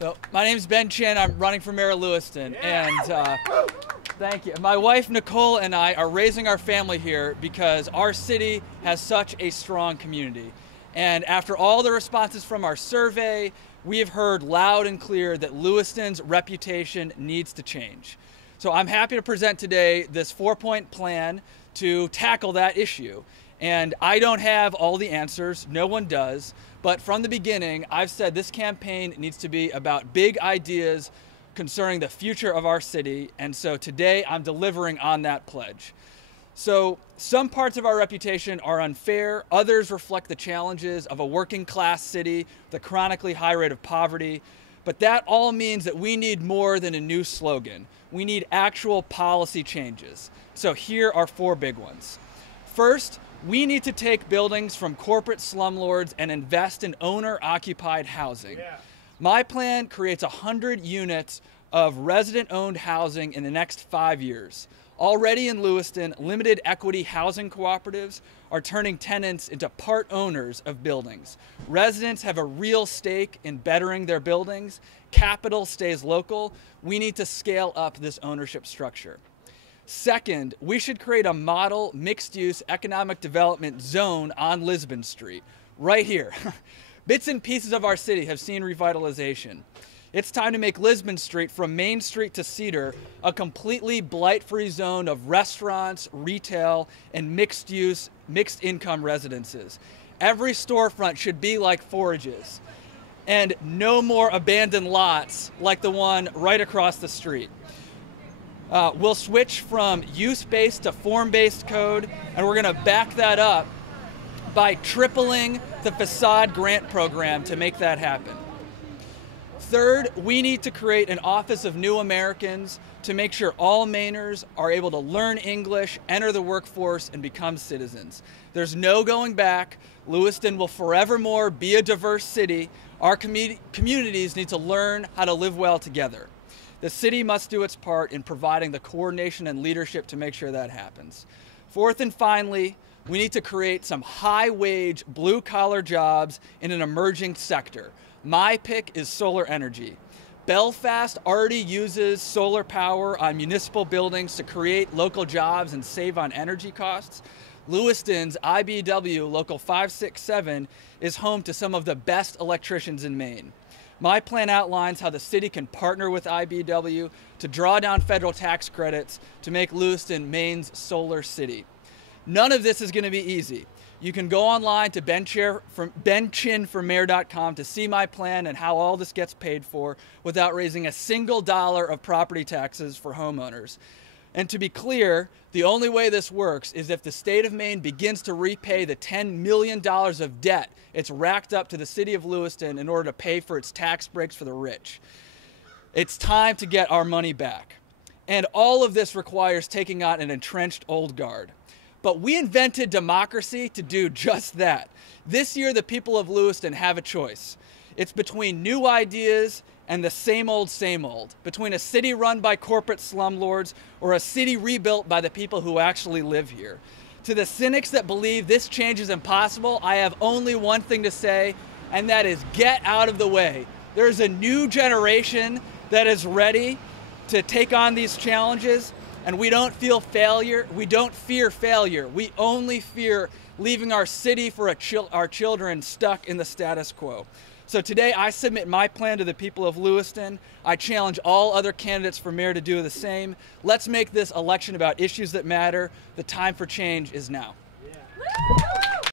So, my name's Ben Chin. I'm running for mayor of Lewiston, and thank you. My wife Nicole and I are raising our family here because our city has such a strong community. And after all the responses from our survey, we have heard loud and clear that Lewiston's reputation needs to change. So I'm happy to present today this 4-point plan to tackle that issue. And I don't have all the answers, no one does, but from the beginning, I've said this campaign needs to be about big ideas concerning the future of our city, and so today I'm delivering on that pledge. So some parts of our reputation are unfair, others reflect the challenges of a working class city with a chronically high rate of poverty, but that all means that we need more than a new slogan. We need actual policy changes. So here are 4 big ones. First, we need to take buildings from corporate slumlords and invest in owner-occupied housing. Yeah. My plan creates 100 units of resident-owned housing in the next 5 years. Already in Lewiston, limited equity housing cooperatives are turning tenants into part owners of buildings. Residents have a real stake in bettering their buildings. Capital stays local. We need to scale up this ownership structure. Second, we should create a model mixed-use economic development zone on Lisbon Street, right here. Bits and pieces of our city have seen revitalization. It's time to make Lisbon Street, from Main Street to Cedar, a completely blight-free zone of restaurants, retail, and mixed-use, mixed-income residences. Every storefront should be like Forage's, and no more abandoned lots like the one right across the street. We'll switch from use-based to form-based code, and we're going to back that up by tripling the facade grant program to make that happen. Third, we need to create an Office of New Americans to make sure all Mainers are able to learn English, enter the workforce, and become citizens. There's no going back. Lewiston will forevermore be a diverse city. Our communities need to learn how to live well together. The city must do its part in providing the coordination and leadership to make sure that happens. Fourth and finally, we need to create some high-wage, blue-collar jobs in an emerging sector. My pick is solar energy. Belfast already uses solar power on municipal buildings to create local jobs and save on energy costs. Lewiston's IBEW Local 567 is home to some of the best electricians in Maine. My plan outlines how the city can partner with IBEW to draw down federal tax credits to make Lewiston Maine's solar city. None of this is going to be easy. You can go online to benchinformayor.com to see my plan and how all this gets paid for without raising a single dollar of property taxes for homeowners. And to be clear, the only way this works is if the state of Maine begins to repay the $10 million of debt it's racked up to the city of Lewiston in order to pay for its tax breaks for the rich. It's time to get our money back. And all of this requires taking on an entrenched old guard. But we invented democracy to do just that. This year, the people of Lewiston have a choice. It's between new ideas and the same old, between a city run by corporate slumlords or a city rebuilt by the people who actually live here. To the cynics that believe this change is impossible, I have only one thing to say, and that is get out of the way. There's a new generation that is ready to take on these challenges, and we don't feel failure. We don't fear failure. We only fear leaving our city for our children stuck in the status quo. So today I submit my plan to the people of Lewiston. I challenge all other candidates for mayor to do the same. Let's make this election about issues that matter. The time for change is now. Yeah.